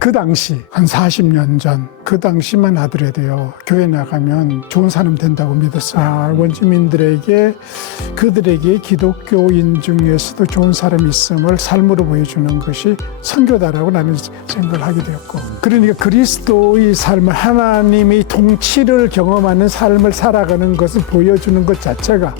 그 당시 한 40년 전 그 당시만 하더라도요, 교회 나가면 좋은 사람 된다고 믿었어요. 원주민들에게 그들에게 기독교인 중에서도 좋은 사람이 있음을 삶으로 보여주는 것이 선교다라고 나는 생각을 하게 되었고, 그러니까 그리스도의 삶을, 하나님의 통치를 경험하는 삶을 살아가는 것을 보여주는 것 자체가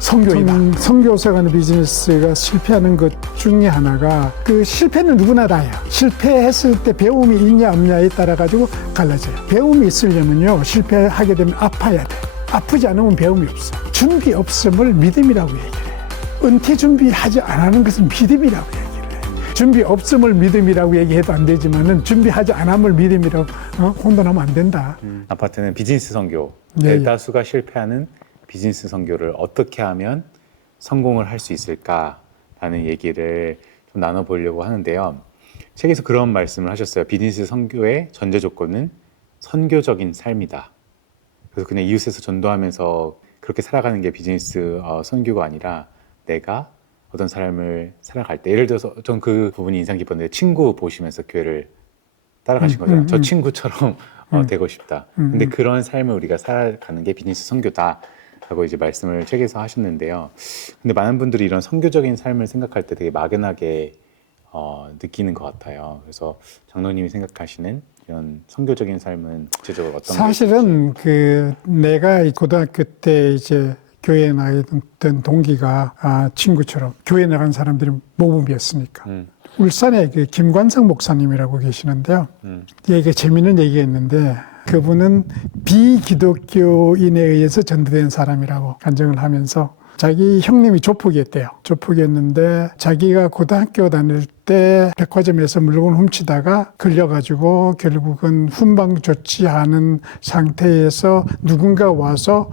선교이다. 선교사가 하는 비즈니스가 실패하는 것 중에 하나가, 그 실패는 누구나 다예요. 실패했을 때 배움이 있냐 없냐에 따라 가지고 갈라져요. 배움이 있으려면요, 실패하게 되면 아파야 돼. 아프지 않으면 배움이 없어. 준비 없음을 믿음이라고 얘기를 해요. 은퇴 준비하지 않는 것은 믿음이라고 얘기를 해요. 준비 없음을 믿음이라고 얘기해도 안 되지만은 준비하지 않음을 믿음이라고 혼돈하면 안 된다. 아파트는 비즈니스 선교, 네. 대다수가 실패하는 비즈니스 선교를 어떻게 하면 성공을 할 수 있을까라는 얘기를 좀 나눠보려고 하는데요. 책에서 그런 말씀을 하셨어요. 비즈니스 선교의 전제 조건은 선교적인 삶이다. 그래서 그냥 이웃에서 전도하면서 그렇게 살아가는 게 비즈니스 선교가 아니라, 내가 어떤 삶을 살아갈 때, 예를 들어서 전 그 부분이 인상 깊었는데, 친구 보시면서 교회를 따라가신 거잖아요. 저 친구처럼 되고 싶다. 근데 그런 삶을 우리가 살아가는 게 비즈니스 선교다 라고 이제 말씀을 책에서 하셨는데요. 근데 많은 분들이 이런 선교적인 삶을 생각할 때 되게 막연하게 느끼는 것 같아요. 그래서 장로님이 생각하시는 이런 선교적인 삶은 구체적으로 어떤 사실은 내가 고등학교 때 이제 교회에 나가던 동기가 친구처럼 교회에 나간 사람들이 모범이었으니까. 울산에 김관성 목사님이라고 계시는데요. 얘기가 재미있는 얘기가 있는데, 그분은 비기독교인에 의해서 전도된 사람이라고 간증을 하면서, 자기 형님이 조폭이었대요. 조폭이었는데 자기가 고등학교 다닐 때 백화점에서 물건 훔치다가 걸려가지고 결국은 훈방 조치하는 상태에서 누군가 와서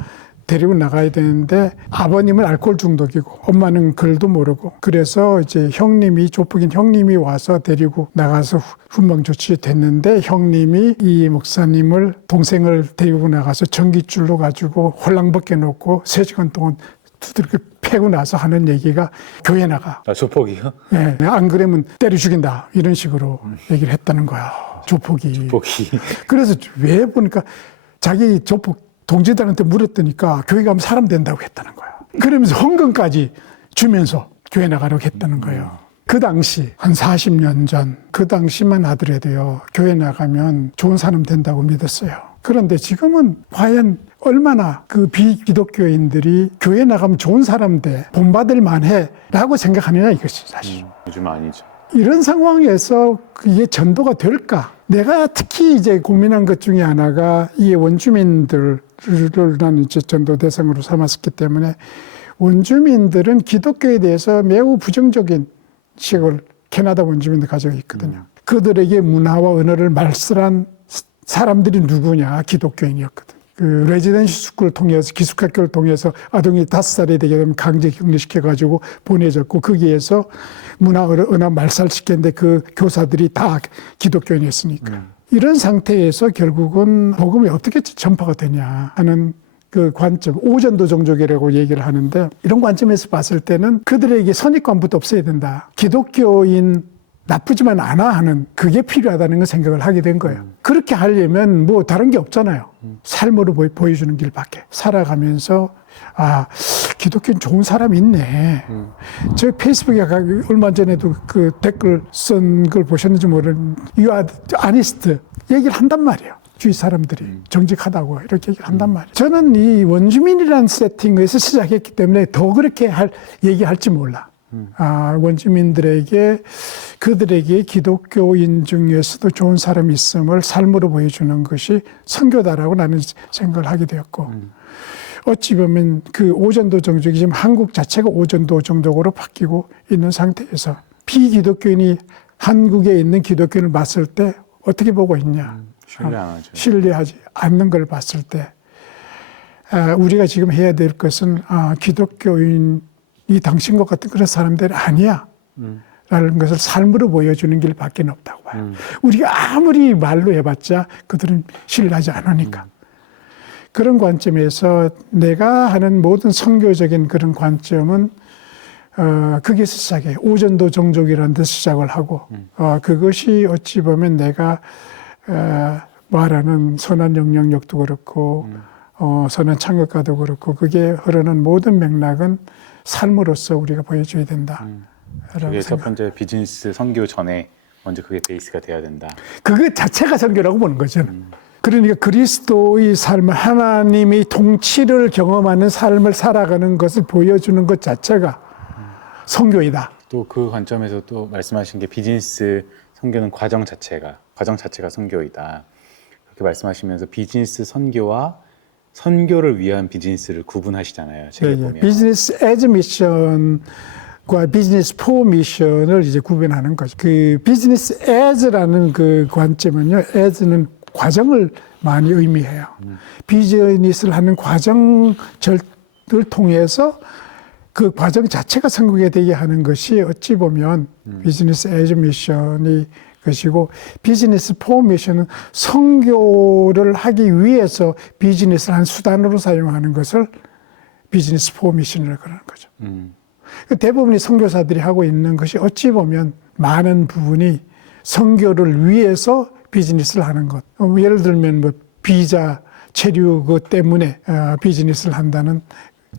데리고 나가야 되는데, 아버님은 알코올 중독이고 엄마는 글도 모르고, 그래서 이제 조폭인 형님이 와서 데리고 나가서 훈방 조치됐는데, 형님이 이 목사님을, 동생을 데리고 나가서 전깃줄로 가지고 홀랑벗겨 놓고 3시간 동안 두들겨 패고 나서 하는 얘기가, 교회 나가. 조폭이요? 네, 안 그러면 때려 죽인다, 이런 식으로 얘기를 했다는 거야, 조폭이. 그래서 왜 보니까 자기 조폭 동지들한테 물었더니까 교회 가면 사람 된다고 했다는 거야. 그러면서 헌금까지 주면서 교회 나가려고 했다는 거예요. 그 당시 한 40년 전 그 당시만 하더라도요, 교회 나가면 좋은 사람 된다고 믿었어요. 그런데 지금은 과연 얼마나 그 비기독교인들이 교회 나가면 좋은 사람 돼, 본받을 만해 라고 생각하느냐, 이것이 사실. 요즘 아니죠. 이런 상황에서 이게 전도가 될까? 내가 특히 이제 고민한 것 중에 하나가, 이 원주민들을 나는 이제 전도 대상으로 삼았기 때문에, 원주민들은 기독교에 대해서 매우 부정적인 식을 캐나다 원주민들 가지고 있거든요. 그들에게 문화와 언어를 말살한 사람들이 누구냐? 기독교인이었거든. 그 레지던시 스쿨을 통해서, 기숙학교를 통해서 아동이 5살이 되게 되면 강제 격리시켜가지고 보내졌고, 거기에서 문화, 언어 말살시켰는데 그 교사들이 다 기독교인이었으니까. 이런 상태에서 결국은 복음이 어떻게 전파가 되냐 하는 그 관점, 오전도 종족이라고 얘기를 하는데, 이런 관점에서 봤을 때는 그들에게 선입관부터 없애야 된다. 기독교인 나쁘지만 않아 하는, 그게 필요하다는 걸 생각을 하게 된 거예요. 그렇게 하려면 뭐 다른 게 없잖아요. 삶으로 보여주는 길밖에. 살아가면서, 기독교인 좋은 사람 있네. 저 페이스북에 얼마 전에도 그 댓글 쓴 걸 보셨는지 모르는데, You are honest 얘기를 한단 말이에요. 주위 사람들이 정직하다고 이렇게 얘기를 한단 말이에요. 저는 이 원주민이라는 세팅에서 시작했기 때문에 더 그렇게 얘기할지 몰라. 원주민들에게, 그들에게 기독교인 중에서도 좋은 사람이 있음을 삶으로 보여주는 것이 선교다라고 나는 생각을 하게 되었고, 어찌 보면 그 오전도 종족이 지금 한국 자체가 오전도 종족으로 바뀌고 있는 상태에서, 비기독교인이 한국에 있는 기독교인을 봤을 때 어떻게 보고 있냐? 신뢰 안 하죠. 신뢰하지 않는 걸 봤을 때, 우리가 지금 해야 될 것은, 기독교인이 당신과 같은 그런 사람들이 아니야 라는 것을 삶으로 보여주는 길밖에 없다고 봐요. 우리가 아무리 말로 해봤자 그들은 신뢰하지 않으니까. 그런 관점에서 내가 하는 모든 선교적인 그런 관점은 거기서 시작해요. 오전도 종족이라는 데서 시작을 하고, 그것이 어찌 보면 내가 말하는 선한 영향력도 그렇고, 선한 창업가도 그렇고, 그게 흐르는 모든 맥락은 삶으로서 우리가 보여줘야 된다. 그게 첫 번째 비즈니스 선교 전에 먼저 그게 베이스가 돼야 된다. 그거 자체가 선교라고 보는 거죠. 그러니까 그리스도의 삶을, 하나님이 통치를 경험하는 삶을 살아가는 것을 보여주는 것 자체가 선교이다. 또 그 관점에서 또 말씀하신 게 비즈니스 선교는 과정 자체가 선교이다. 그렇게 말씀하시면서 비즈니스 선교와 선교를 위한 비즈니스를 구분하시잖아요. 책에 보면. 비즈니스 에즈 미션과 비즈니스 포 미션을 이제 구분하는 거죠. 그 비즈니스 에즈라는 그 관점은요, 에즈는 과정을 많이 의미해요. 비즈니스를 하는 과정을 통해서 그 과정 자체가 성공이 되게 하는 것이 어찌 보면 비즈니스 에즈 미션이 것이고, 비즈니스 포 미션은 선교를 하기 위해서 비즈니스를 한 수단으로 사용하는 것을 비즈니스 포 미션이라고 그러는 거죠. 대부분의 선교사들이 하고 있는 것이 어찌 보면 많은 부분이 선교를 위해서 비즈니스를 하는 것. 예를 들면 뭐 비자 체류 그 때문에 비즈니스를 한다는,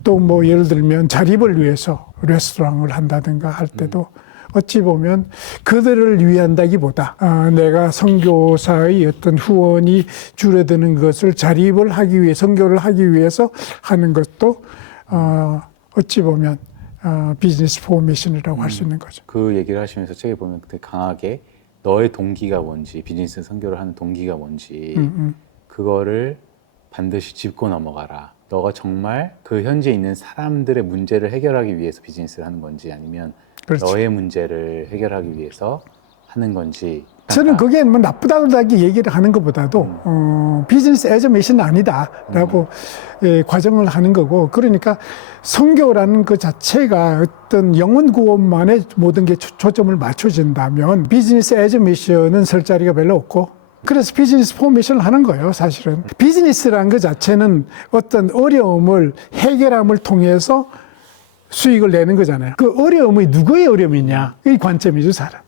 또 뭐 예를 들면 자립을 위해서 레스토랑을 한다든가 할 때도 어찌 보면 그들을 위한다기보다 내가 선교사의 어떤 후원이 줄어드는 것을 자립을 하기 위해, 선교를 하기 위해서 하는 것도 어찌 보면 비즈니스 포메이션이라고 할 수 있는 거죠. 그 얘기를 하시면서 책에 보면 되게 강하게 너의 동기가 뭔지, 비즈니스 선교를 하는 동기가 뭔지 그거를 반드시 짚고 넘어가라. 너가 정말 그 현지에 있는 사람들의 문제를 해결하기 위해서 비즈니스를 하는 건지, 아니면 그렇지. 너의 문제를 해결하기 위해서 하는 건지. 저는 그게 뭐 나쁘다고 얘기를 하는 것보다도 비즈니스 에즈 미션은 아니다라고 과정을 하는 거고, 그러니까 선교라는 그 자체가 어떤 영혼 구원만에 모든 게 초점을 맞춰진다면 비즈니스 에즈 미션은 설 자리가 별로 없고, 그래서 비즈니스 포 미션을 하는 거예요, 사실은. 비즈니스라는 그 자체는 어떤 어려움을 해결함을 통해서 수익을 내는 거잖아요. 그 어려움이 누구의 어려움이냐, 이 관점이죠, 사람.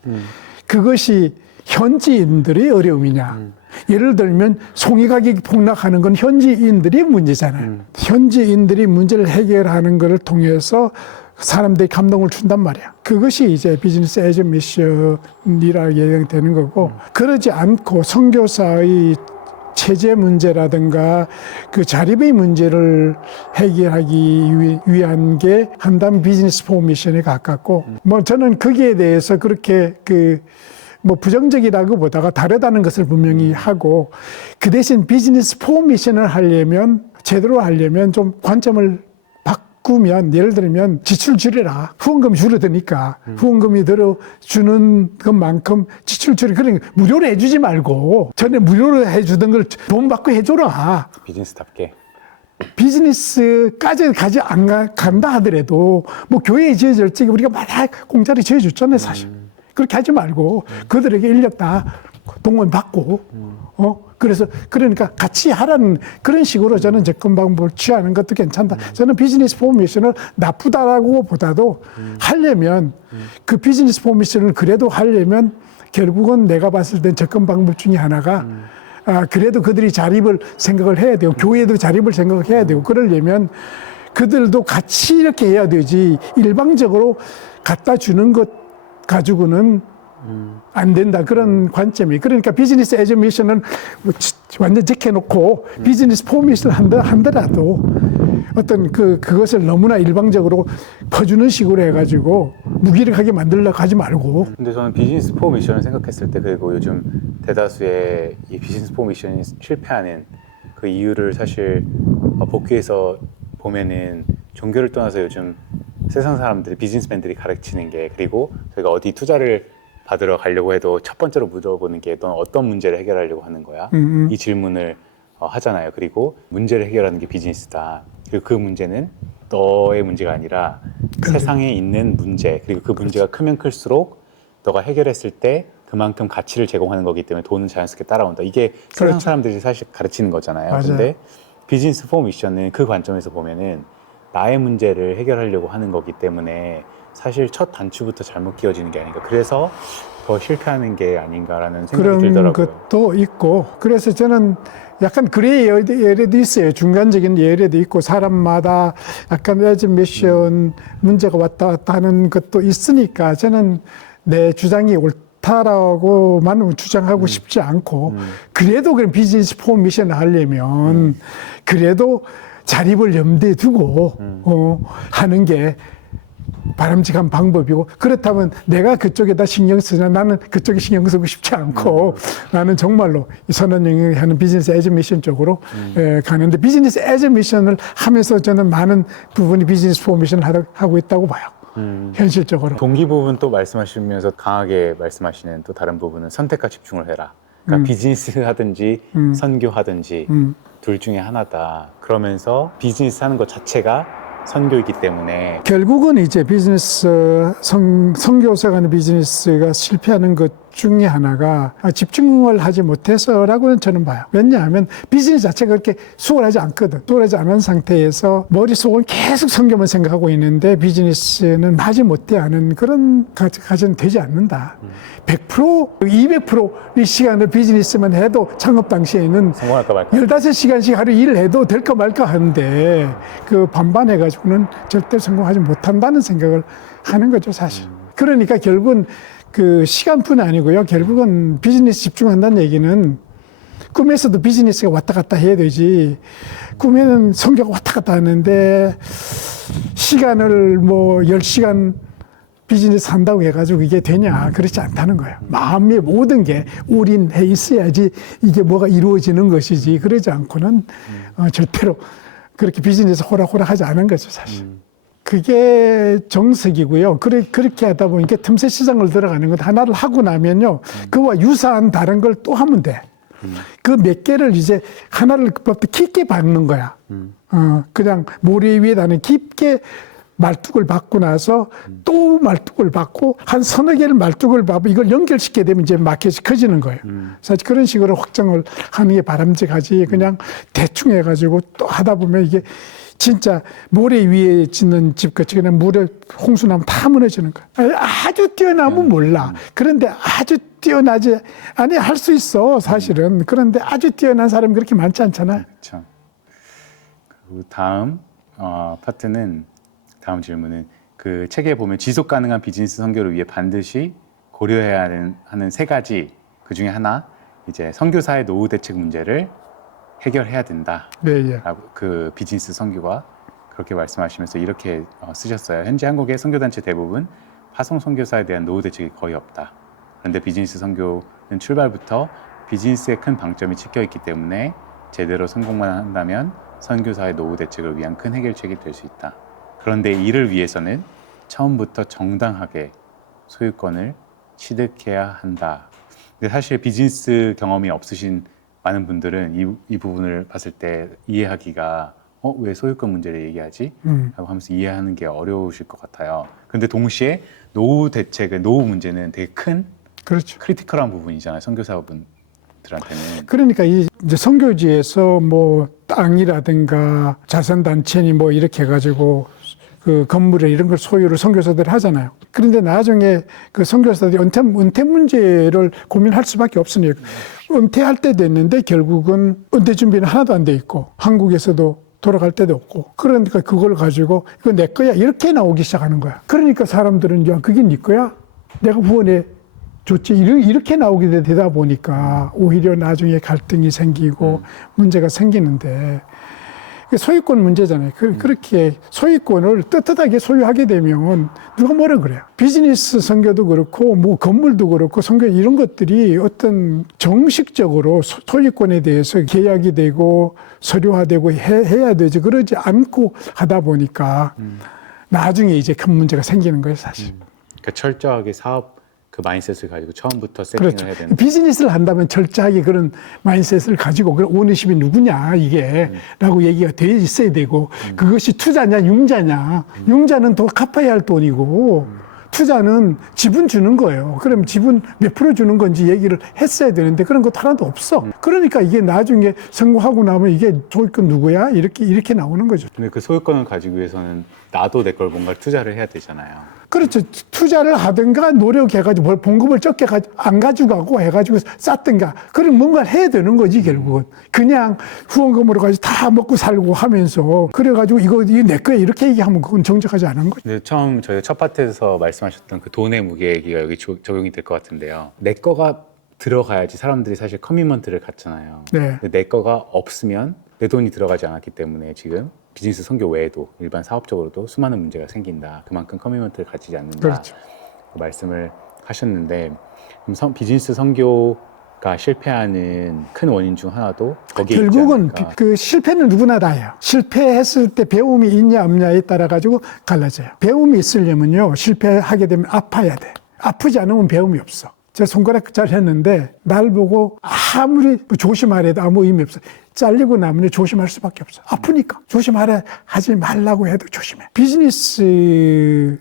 그것이 현지인들의 어려움이냐. 예를 들면 송이 가격이 폭락하는 건 현지인들의 문제잖아요. 현지인들이 문제를 해결하는 것을 통해서 사람들이 감동을 준단 말이야. 그것이 이제 비즈니스 에즈 미션이라 얘기되는 거고, 그러지 않고 선교사의 체제 문제라든가 그 자립의 문제를 해결하기 위한 게 한담 비즈니스 포 미션에 가깝고, 뭐 저는 거기에 대해서 그렇게 뭐 부정적이라고 보다가 다르다는 것을 분명히 하고, 그 대신 비즈니스 포 미션을 하려면, 제대로 하려면 좀 관점을 바꾸면, 예를 들면 지출 줄여라. 후원금이 줄어드니까 후원금이 들어주는 것만큼 지출 줄여. 그러니까 무료로 해주지 말고 전에 무료로 해주던 걸 돈 받고 해줘라. 비즈니스답게. 비즈니스까지 간다 하더라도 뭐 교회에 지어질 적에 우리가 막 공짜로 지어줬잖아요, 사실. 그렇게 하지 말고 그들에게 인력 다 동원 받고, 그래서 그러니까 같이 하라는 그런 식으로 저는 접근 방법을 취하는 것도 괜찮다. 저는 비즈니스 포메이션을 나쁘다라고 보다도 하려면 그 비즈니스 포메이션을 그래도 하려면 결국은 내가 봤을 땐 접근 방법 중에 하나가 그래도 그들이 자립을 생각을 해야 되고, 교회도 자립을 생각을 해야 되고, 그러려면 그들도 같이 이렇게 해야 되지 일방적으로 갖다 주는 것 가지고는 안 된다. 그런 관점이. 그러니까 비즈니스 에즈 미션은 완전 제껴놓고 비즈니스 포 미션을 한다라도 어떤 그것을 너무나 일방적으로 퍼주는 식으로 해가지고 무기력하게 만들려고 하지 말고. 근데 저는 비즈니스 포 미션을 생각했을 때, 그리고 요즘 대다수의 이 비즈니스 포 미션이 실패하는 그 이유를 사실 복귀해서 보면은 종교를 떠나서 요즘 세상 사람들이, 비즈니스맨들이 가르치는 게, 그리고 저희가 어디 투자를 받으러 가려고 해도 첫 번째로 물어보는 게 너는 어떤 문제를 해결하려고 하는 거야? 이 질문을 하잖아요. 그리고 문제를 해결하는 게 비즈니스다. 그리고 그 문제는 너의 문제가 아니라 세상에 있는 문제, 그리고 그 문제가 크면 클수록 너가 해결했을 때 그만큼 가치를 제공하는 거기 때문에 돈은 자연스럽게 따라온다. 이게 세상 그렇죠. 사람들이 사실 가르치는 거잖아요. 맞아요. 근데 비즈니스 포 미션은 그 관점에서 보면은 나의 문제를 해결하려고 하는 거기 때문에 사실 첫 단추부터 잘못 끼워지는 게 아닌가. 그래서 더 실패하는 게 아닌가라는 생각이 그런 들더라고요. 것도 있고, 그래서 저는 약간 그레이 예외도 있어요. 중간적인 예외도 있고, 사람마다 약간 에즈미션 문제가 왔다 갔다 하는 것도 있으니까 저는 내 주장이 옳다라고만 주장하고 싶지 않고, 그래도 그런 비즈니스 포미션을 하려면 그래도 자립을 염두에 두고 하는 게 바람직한 방법이고, 그렇다면 내가 그쪽에다 신경 쓰냐, 나는 그쪽에 신경 쓰고 싶지 않고 나는 정말로 이 선언영역이 하는 비즈니스 에즈 미션 쪽으로 가는데, 비즈니스 에즈 미션을 하면서 저는 많은 부분이 비즈니스 포미션을 하고 있다고 봐요. 현실적으로. 동기 부분 또 말씀하시면서 강하게 말씀하시는 또 다른 부분은 선택과 집중을 해라. 그러니까 비즈니스 하든지 선교하든지 둘 중에 하나다. 그러면서 비즈니스 하는 것 자체가 선교이기 때문에 결국은 이제 비즈니스, 선교사 하는 비즈니스가 실패하는 것 중에 하나가 집중을 하지 못해서라고는 저는 봐요. 왜냐하면 비즈니스 자체가 그렇게 수월하지 않거든. 수월하지 않은 상태에서 머릿속은 계속 선교만 생각하고 있는데 비즈니스는 하지 못해하는 그런 가정은 되지 않는다. 100%, 200%의 시간을 비즈니스만 해도 창업 당시에는 성공할까 말까. 15시간씩 하루 일을 해도 될까 말까 하는데 그 반반 해가지고는 절대 성공하지 못한다는 생각을 하는 거죠, 사실. 그러니까 결국은 그 시간뿐 아니고요. 결국은 비즈니스 집중한다는 얘기는 꿈에서도 비즈니스가 왔다 갔다 해야 되지. 꿈에는 성교가 왔다 갔다 하는데 시간을 뭐 10시간 비즈니스 한다고 해가지고 이게 되냐. 그렇지 않다는 거예요. 마음의 모든 게 올인해 있어야지 이게 뭐가 이루어지는 것이지. 그러지 않고는 절대로 그렇게 비즈니스 호락호락 하지 않은 거죠, 사실. 그게 정석이고요. 그렇게 하다 보니까 틈새 시장을 들어가는 것 하나를 하고 나면요. 그와 유사한 다른 걸 또 하면 돼. 그 몇 개를 이제 하나를 깊게 박는 거야. 그냥 모래 위에다는 깊게 말뚝을 박고 나서 또 말뚝을 박고 한 서너 개를 말뚝을 박고 이걸 연결시키게 되면 이제 마켓이 커지는 거예요. 사실 그런 식으로 확장을 하는 게 바람직하지 그냥 대충 해가지고 또 하다 보면 이게 진짜 모래 위에 짓는 집같이 그냥 물에 홍수 나면 다 무너지는 거야. 아주 뛰어나면 몰라. 그런데 아주 뛰어나지 아니 할 수 있어 사실은. 그런데 아주 뛰어난 사람이 그렇게 많지 않잖아요. 그렇죠. 그리고 다음 파트는 다음 질문은 그 책에 보면 지속 가능한 비즈니스 선교를 위해 반드시 고려해야 하는 세 가지 그 중에 하나 이제 선교사의 노후 대책 문제를 해결해야 된다. 네, 라고 그 비즈니스 선교가 그렇게 말씀하시면서 이렇게 쓰셨어요. 현재 한국의 선교단체 대부분 파송 선교사에 대한 노후 대책이 거의 없다. 그런데 비즈니스 선교는 출발부터 비즈니스에 큰 방점이 찍혀 있기 때문에 제대로 성공만 한다면 선교사의 노후 대책을 위한 큰 해결책이 될 수 있다. 그런데 이를 위해서는 처음부터 정당하게 소유권을 취득해야 한다. 근데 사실 비즈니스 경험이 없으신 많은 분들은 이 부분을 봤을 때 이해하기가 왜 소유권 문제를 얘기하지? 라고 하면서 이해하는 게 어려우실 것 같아요. 근데 동시에 노후 문제는 되게 큰 그렇죠. 크리티컬한 부분이잖아요. 선교사분들한테는. 그러니까 이제 선교지에서 뭐 땅이라든가 자선단체니 뭐 이렇게 해가지고 그 건물에 이런 걸 소유를 선교사들이 하잖아요. 그런데 나중에 그 선교사들이 은퇴 문제를 고민할 수밖에 없으니까 은퇴할 때 됐는데 결국은 은퇴 준비는 하나도 안 돼 있고 한국에서도 돌아갈 때도 없고 그러니까 그걸 가지고 이거 내 거야 이렇게 나오기 시작하는 거야. 그러니까 사람들은 야 그게 네 거야? 내가 후원해 줬지 이렇게 나오게 되다 보니까 오히려 나중에 갈등이 생기고 문제가 생기는데 소유권 문제잖아요. 그렇게 소유권을 떳떳하게 소유하게 되면 누가 뭐라 그래요. 비즈니스 선교도 그렇고 뭐 건물도 그렇고 선교 이런 것들이 어떤 정식적으로 소유권에 대해서 계약이 되고 서류화되고 해야 되지. 그러지 않고 하다 보니까 나중에 이제 큰 문제가 생기는 거예요, 사실. 그러니까 철저하게 사업 그 마인셋을 가지고 처음부터 세팅을 그렇죠. 해야 되는. 비즈니스를 한다면 철저하게 그런 마인셋을 가지고 그 오너십이 누구냐 이게 라고 얘기가 돼 있어야 되고 그것이 투자냐 융자냐 융자는 더 갚아야 할 돈이고 투자는 지분 주는 거예요. 그럼 지분 몇 프로 주는 건지 얘기를 했어야 되는데 그런 것도 하나도 없어. 그러니까 이게 나중에 성공하고 나면 이게 소유권 누구야? 이렇게 나오는 거죠. 근데 그 소유권을 가지기 위해서는 나도 내 걸 뭔가 투자를 해야 되잖아요. 그렇죠. 투자를 하든가 노력해가지고 뭘 봉급을 적게 안 가지고 해가지고 쌌든가. 그런 뭔가를 해야 되는 거지, 결국은. 그냥 후원금으로 가지고 다 먹고 살고 하면서 그래가지고 이거 내 거야 이렇게 얘기하면 그건 정직하지 않은 거죠. 근데 처음 저희 첫 파트에서 말씀하셨던 그 돈의 무게 얘기가 여기 적용이 될 것 같은데요. 내 거가 들어가야지 사람들이 사실 커미먼트를 갖잖아요. 네. 근데 내 거가 없으면 내 돈이 들어가지 않았기 때문에 지금 비즈니스 선교 외에도 일반 사업적으로도 수많은 문제가 생긴다. 그만큼 커미먼트를 가지지 않는다. 그렇죠. 말씀을 하셨는데 그럼 비즈니스 선교가 실패하는 큰 원인 중 하나도 거기에 있지 결국은 않을까. 그 실패는 누구나 다 해요. 실패했을 때 배움이 있냐 없냐에 따라 가지고 갈라져요. 배움이 있으려면요, 실패하게 되면 아파야 돼. 아프지 않으면 배움이 없어. 제가 손가락 잘 했는데 날 보고 아무리 조심하래도 아무 의미 없어. 잘리고 나면 조심할 수밖에 없어. 아프니까 조심하라 하지 말라고 해도 조심해. 비즈니스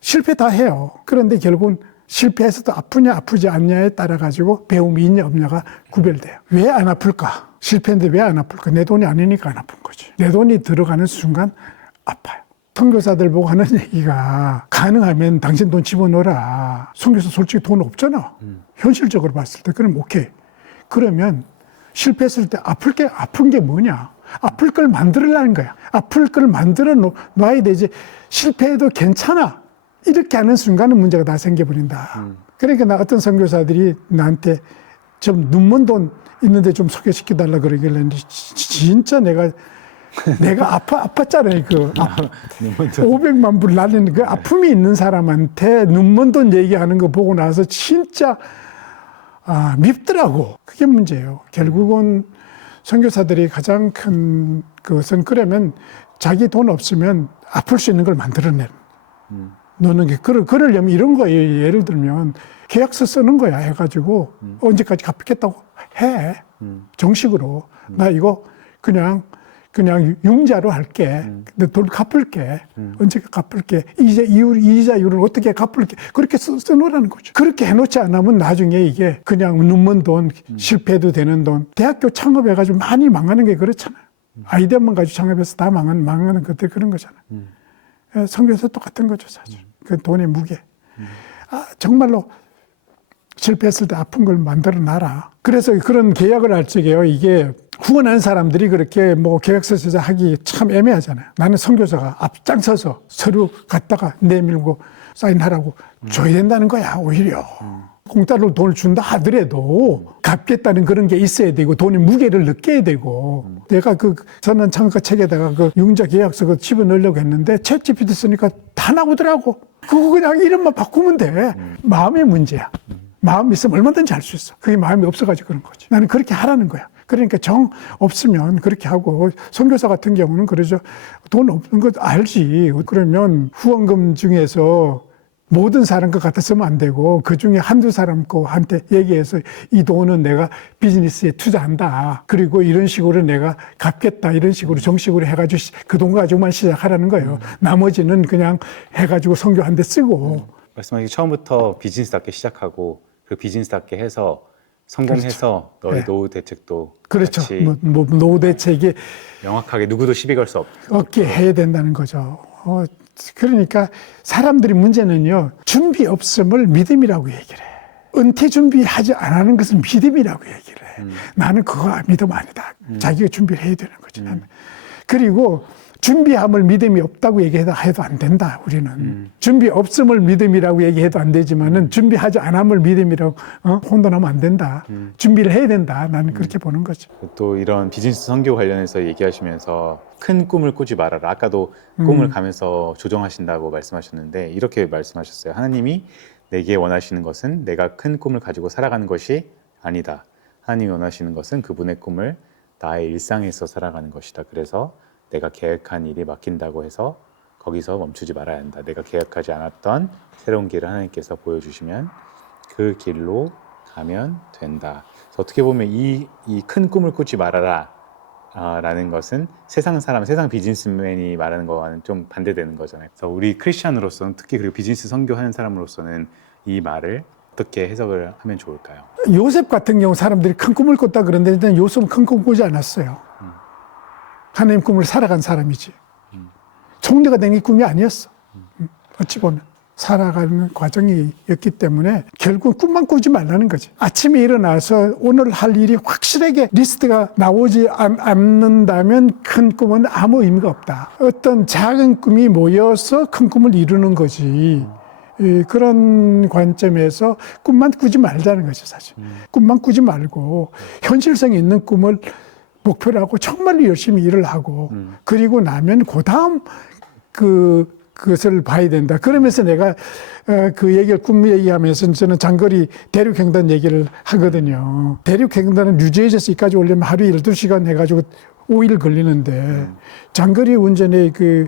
실패 다 해요. 그런데 결국은 실패해서도 아프냐 아프지 않냐에 따라 가지고 배움이 있냐 없냐가 구별돼요. 왜 안 아플까? 실패인데 왜 안 아플까? 내 돈이 아니니까 안 아픈 거지. 내 돈이 들어가는 순간 아파요. 선교사들 보고 하는 얘기가 가능하면 당신 돈 집어넣어라. 선교사 솔직히 돈 없잖아. 현실적으로 봤을 때 그럼 오케이. 그러면 실패했을 때 아픈 게 뭐냐? 아플 걸 만들으려는 거야. 아플 걸 만들어 놔야 되지. 실패해도 괜찮아. 이렇게 하는 순간은 문제가 다 생겨버린다. 그러니까 나 어떤 선교사들이 나한테 좀 눈먼 돈 있는데 좀 소개시켜달라 그러길래 진짜 내가 아팠잖아요. 500만 불 날리는 그 아픔이 있는 사람한테 눈먼 돈 얘기하는 거 보고 나서 진짜 밉더라고. 그게 문제예요. 결국은 선교사들이 가장 큰 것은 그러면 자기 돈 없으면 아플 수 있는 걸 만들어내는. 너는 그러려면 이런 거예요. 예를 들면 계약서 쓰는 거야 해가지고 언제까지 갚겠다고 해. 정식으로. 나 이거 그냥 융자로 할게. 근데 돈 갚을게. 언제 갚을게. 이자율을 어떻게 갚을게. 그렇게 써놓으라는 거죠. 그렇게 해놓지 않으면 나중에 이게 그냥 눈먼 돈, 실패해도 되는 돈. 대학교 창업해가지고 많이 망하는 게 그렇잖아요. 아이디어만 가지고 창업해서 다 망하는 것들 그런 거잖아요. 선교사 똑같은 거죠, 사실. 그 돈의 무게. 정말로 실패했을 때 아픈 걸 만들어 놔라. 그래서 그런 계약을 할 적에요. 이게 후원한 사람들이 그렇게 계약서 제작하기 참 애매하잖아요. 나는 선교사가 앞장서서 서류 갖다가 내밀고 사인하라고 줘야 된다는 거야, 오히려. 공짜로 돈을 준다 하더라도 갚겠다는 그런 게 있어야 되고 돈의 무게를 느껴야 되고 내가 선한 창업가 책에다가 융자 계약서 집어넣으려고 했는데 챗GPT 쓰니까 다 나오더라고. 그거 그냥 이름만 바꾸면 돼. 마음의 문제야. 마음이 있으면 얼마든지 할 수 있어. 그게 마음이 없어가지고 그런 거지. 나는 그렇게 하라는 거야. 그러니까 정 없으면 그렇게 하고 선교사 같은 경우는 그러죠. 돈 없는 거 알지. 그러면 후원금 중에서 모든 사람 것 같아 쓰면 안 되고 그중에 한두 사람 거한테 얘기해서 이 돈은 내가 비즈니스에 투자한다. 그리고 이런 식으로 내가 갚겠다. 이런 식으로 정식으로 해가지고 그 돈 가지고만 시작하라는 거예요. 나머지는 그냥 해가지고 선교한 데 쓰고. 말씀하신 처음부터 비즈니스답게 시작하고 그 비즈니스답게 해서 성공해서 그렇죠. 너의 네. 노후 대책도 그렇죠. 같이 노후 대책이 명확하게 누구도 시비 걸 수 없게 해야 된다는 거죠. 그러니까 사람들이 문제는요, 준비 없음을 믿음이라고 얘기를 해. 은퇴 준비하지 않는 것은 믿음이라고 얘기를 해. 나는 그거 믿음 아니다. 자기가 준비를 해야 되는 거지. 나는. 그리고 준비함을 믿음이 없다고 얘기해도 안 된다, 우리는. 준비 없음을 믿음이라고 얘기해도 안 되지만은 준비하지 않음을 믿음이라고 혼돈하면 안 된다. 준비를 해야 된다. 나는 그렇게 보는 거죠. 또 이런 비즈니스 선교 관련해서 얘기하시면서 큰 꿈을 꾸지 말아라. 아까도 꿈을 가면서 조정하신다고 말씀하셨는데 이렇게 말씀하셨어요. 하나님이 내게 원하시는 것은 내가 큰 꿈을 가지고 살아가는 것이 아니다. 하나님이 원하시는 것은 그분의 꿈을 나의 일상에서 살아가는 것이다. 그래서 내가 계획한 일이 맡긴다고 해서 거기서 멈추지 말아야 한다. 내가 계획하지 않았던 새로운 길을 하나님께서 보여주시면 그 길로 가면 된다. 그래서 어떻게 보면 이 큰 꿈을 꾸지 말아라 라는 것은 세상 사람, 세상 비즈니스맨이 말하는 거와는 좀 반대되는 거잖아요. 그래서 우리 크리스찬으로서는 특히 그리고 비즈니스 선교하는 사람으로서는 이 말을 어떻게 해석을 하면 좋을까요? 요셉 같은 경우 사람들이 큰 꿈을 꿨다 그러는데 일단 요셉은 큰 꿈 꾸지 않았어요. 하나님 꿈을 살아간 사람이지. 총리가 된 게 꿈이 아니었어. 어찌 보면. 살아가는 과정이었기 때문에 결국 꿈만 꾸지 말라는 거지. 아침에 일어나서 오늘 할 일이 확실하게 리스트가 나오지 않는다면 큰 꿈은 아무 의미가 없다. 어떤 작은 꿈이 모여서 큰 꿈을 이루는 거지. 그런 관점에서 꿈만 꾸지 말자는 거죠, 사실. 꿈만 꾸지 말고 현실성 있는 꿈을 목표로 하고 정말로 열심히 일을 하고 그리고 나면 그다음 그것을 봐야 된다. 그러면서 내가 그 얘기를 꿈 얘기하면서 저는 장거리 대륙횡단 얘기를 하거든요. 대륙횡단은 뉴저지에서 여기까지 오려면 하루에 12시간 해가지고 5일 걸리는데 장거리 운전의 그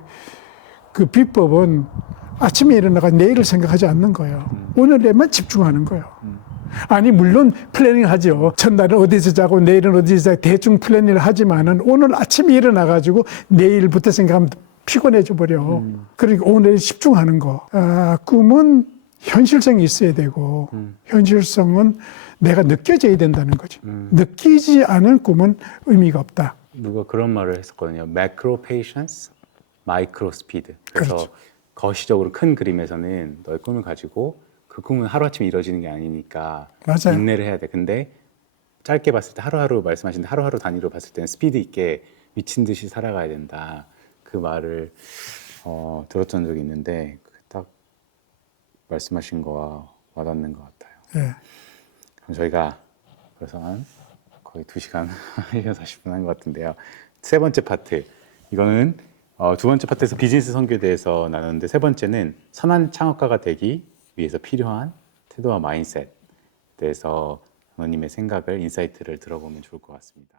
비법은 아침에 일어나가 내일을 생각하지 않는 거예요. 오늘에만 집중하는 거예요. 아니 물론 플래닝 하죠. 첫날은 어디서 자고 내일은 어디서 자고 대충 플래닝을 하지만은 오늘 아침에 일어나가지고 내일부터 생각하면 피곤해져 버려. 그러니까 오늘에 집중하는 거. 꿈은 현실성이 있어야 되고 현실성은 내가 느껴져야 된다는 거죠. 느끼지 않은 꿈은 의미가 없다. 누가 그런 말을 했었거든요. 매크로 페이션스, 마이크로 스피드. 그래서 그렇죠. 거시적으로 큰 그림에서는 너의 꿈을 가지고 그 꿈은 하루아침에 이루어지는 게 아니니까 맞아요. 인내를 해야 돼. 근데 짧게 봤을 때 하루하루 말씀하시는데 하루하루 단위로 봤을 때는 스피드 있게 미친 듯이 살아가야 된다. 그 말을 들었던 적이 있는데 딱 말씀하신 거와 와닿는 것 같아요. 예. 그럼 저희가 그래서 한 거의 2시간, 1시간 40분 한 것 같은데요. 세 번째 파트. 이거는 두 번째 파트에서 비즈니스 선교에 대해서 나눴는데 세 번째는 선한 창업가가 되기 위해서 필요한 태도와 마인셋에 대해서 장로님의 생각을 인사이트를 들어보면 좋을 것 같습니다.